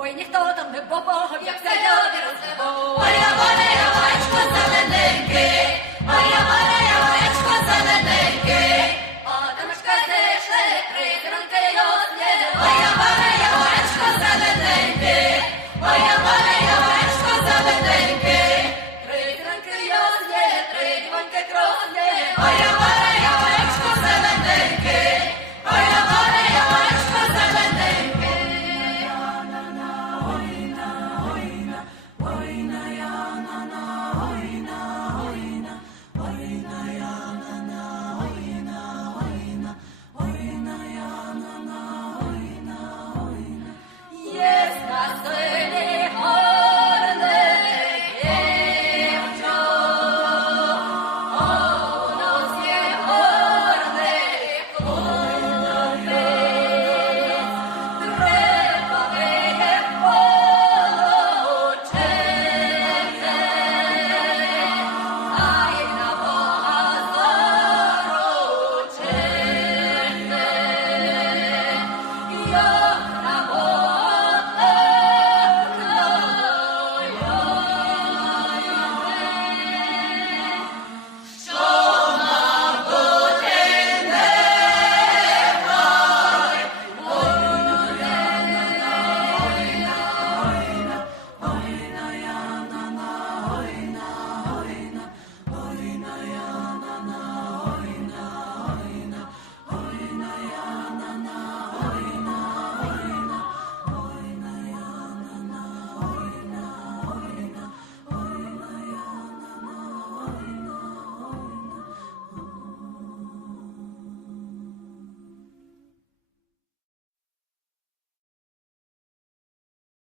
Ой, ніхто там не побогав, як це розливав. Lord.